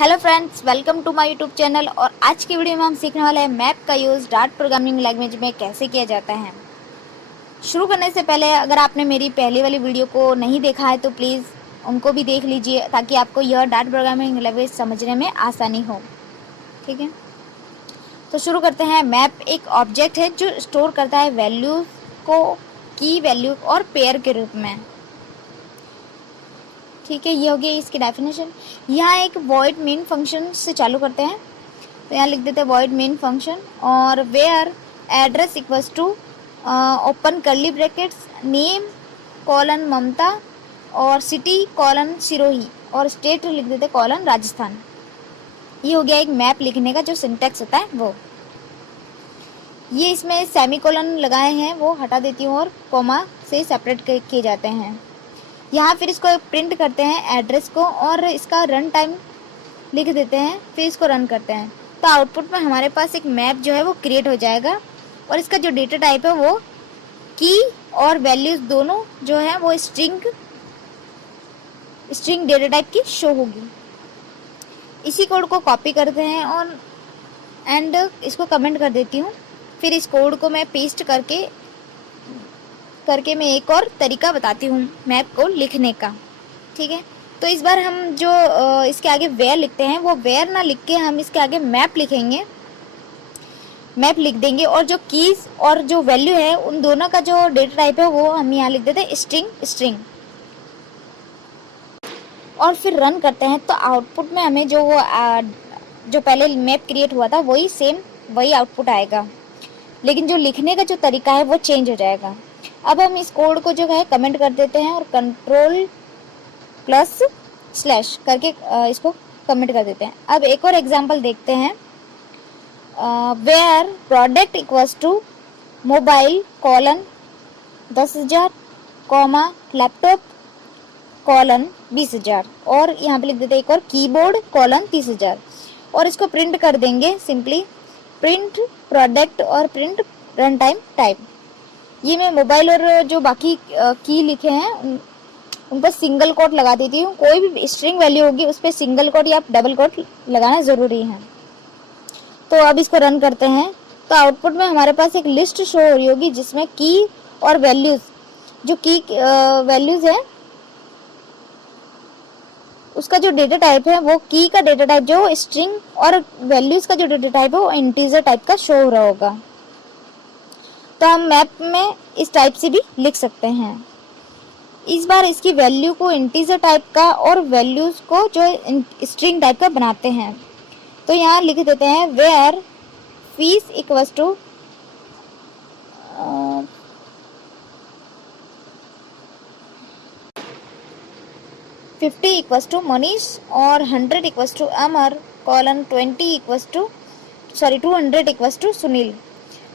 Hello friends, welcome to my YouTube channel. और आज की वीडियो में हम सीखने वाले हैं मैप का यूज़ डार्ट प्रोग्रामिंग लैंग्वेज में कैसे किया जाता है। शुरू करने से पहले अगर आपने मेरी पहली वाली वीडियो को नहीं देखा है तो प्लीज़ उनको भी देख लीजिए ताकि आपको यह डार्ट प्रोग्रामिंग लैंग्वेज समझने में आसानी हो। ठीक है, तो शुरू करते हैं। मैप एक ऑब्जेक्ट है जो स्टोर करता है वैल्यूज को की वैल्यू और पेयर के रूप में। ठीक है, ये हो गया इसकी डेफिनेशन। यहाँ एक वॉइड मेन फंक्शन से चालू करते हैं, तो यहाँ लिख देते हैं वॉइड मेन फंक्शन और var address equals to open curly brackets name colon Mamta और सिटी कॉलन सिरोही और स्टेट लिख देते हैं कॉलन राजस्थान। ये हो गया एक मैप लिखने का जो सिंटैक्स होता है वो। ये इसमें सेमी कॉलन लगाए हैं वो हटा देती हूँ और कॉमा से सेपरेट किए जाते हैं। यहाँ फिर इसको प्रिंट करते हैं एड्रेस को और इसका रन टाइम लिख देते हैं, फिर इसको रन करते हैं तो आउटपुट में हमारे पास एक मैप जो है वो क्रिएट हो जाएगा और इसका जो डेटा टाइप है वो की और वैल्यूज दोनों जो है वो स्ट्रिंग डेटा टाइप की शो होगी। इसी कोड को कॉपी करते हैं और एंड इसको कमेंट कर देती हूँ। फिर इस कोड को मैं पेस्ट करके मैं एक और तरीका बताती हूँ मैप को लिखने का। ठीक है, तो इस बार हम जो इसके आगे वेयर लिखते हैं वो वेयर ना लिख के हम इसके आगे मैप लिखेंगे, मैप लिख देंगे और जो कीज और जो वैल्यू है उन दोनों का जो डेटा टाइप है वो हम यहाँ लिख देते हैं स्ट्रिंग और फिर रन करते हैं तो आउटपुट में हमें जो पहले मैप क्रिएट हुआ था वही आउटपुट आएगा, लेकिन जो लिखने का जो तरीका है वो चेंज हो जाएगा। अब हम इस कोड को जो है कमेंट कर देते हैं और कंट्रोल+/ करके इसको कमेंट कर देते हैं। अब एक और एग्जांपल देखते हैं। Where product equals to mobile colon 10,000 comma laptop colon 20,000 और यहाँ पे लिख देते हैं एक और कीबोर्ड कॉलन 30,000 और इसको प्रिंट कर देंगे सिंपली प्रिंट प्रोडक्ट और प्रिंट रन टाइप। ये मैं मोबाइल और जो बाकी की लिखे हैं उन पर सिंगल कोट लगा देती हूँ। कोई भी स्ट्रिंग वैल्यू होगी उस पर सिंगल कोट या डबल कोट लगाना ज़रूरी है। तो अब इसको रन करते हैं तो आउटपुट में हमारे पास एक लिस्ट शो हो रही होगी जिसमें की और वैल्यूज़, जो की वैल्यूज़ है उसका जो डेटा टाइप है वो की का डेटा टाइप जो स्ट्रिंग और वैल्यूज़ का जो डेटा टाइप है वो इंटीजर टाइप का शो हो रहा होगा। तो हम मैप में इस टाइप से भी लिख सकते हैं। इस बार इसकी वैल्यू को इंटीजर टाइप का और वैल्यूज को जो स्ट्रिंग टाइप का बनाते हैं। तो यहाँ लिख देते हैं where fees equals to 50 equals to Manish और 100 equals to Amar colon 200 equals to Sunil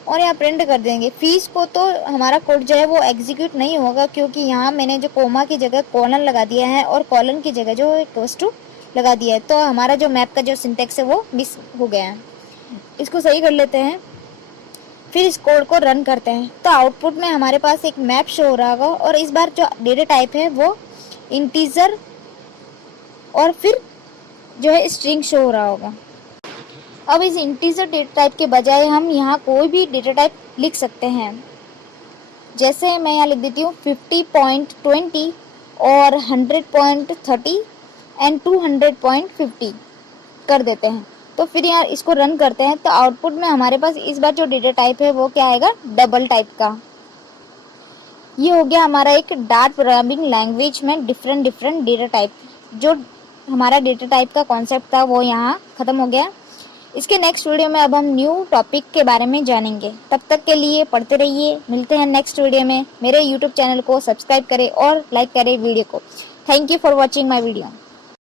और यहाँ प्रिंट कर देंगे। फीस को तो हमारा कोड जो है वो एग्जीक्यूट नहीं होगा क्योंकि यहाँ मैंने जो कोमा की जगह कॉलन लगा दिया है और कॉलन की जगह जो इक्वल्स टू लगा दिया है, तो हमारा जो मैप का जो सिंटेक्स है वो मिस हो गया है। इसको सही कर लेते हैं, फिर इस कोड को रन करते हैं तो आउटपुट में हमारे पास एक मैप शो हो रहा होगा और इस बार जो डेटा टाइप है वो इंटीजर और फिर जो है स्ट्रिंग शो हो रहा होगा। अब इस इंटीजर डेटा टाइप के बजाय हम यहाँ कोई भी डेटा टाइप लिख सकते हैं। जैसे मैं यहाँ लिख देती हूँ 50.20 और 100.30 एंड 200.50 कर देते हैं। तो फिर यहाँ इसको रन करते हैं तो आउटपुट में हमारे पास इस बार जो डेटा टाइप है वो क्या आएगा, डबल टाइप का। ये हो गया हमारा एक डार्ट प्रोग्रामिंग लैंग्वेज में डिफरेंट डेटा टाइप। जो हमारा डेटा टाइप का कॉन्सेप्ट था वो यहाँ ख़त्म हो गया। इसके नेक्स्ट वीडियो में अब हम न्यू टॉपिक के बारे में जानेंगे। तब तक के लिए पढ़ते रहिए, मिलते हैं नेक्स्ट वीडियो में। मेरे यूट्यूब चैनल को सब्सक्राइब करें और लाइक करें वीडियो को। Thank you for watching my video.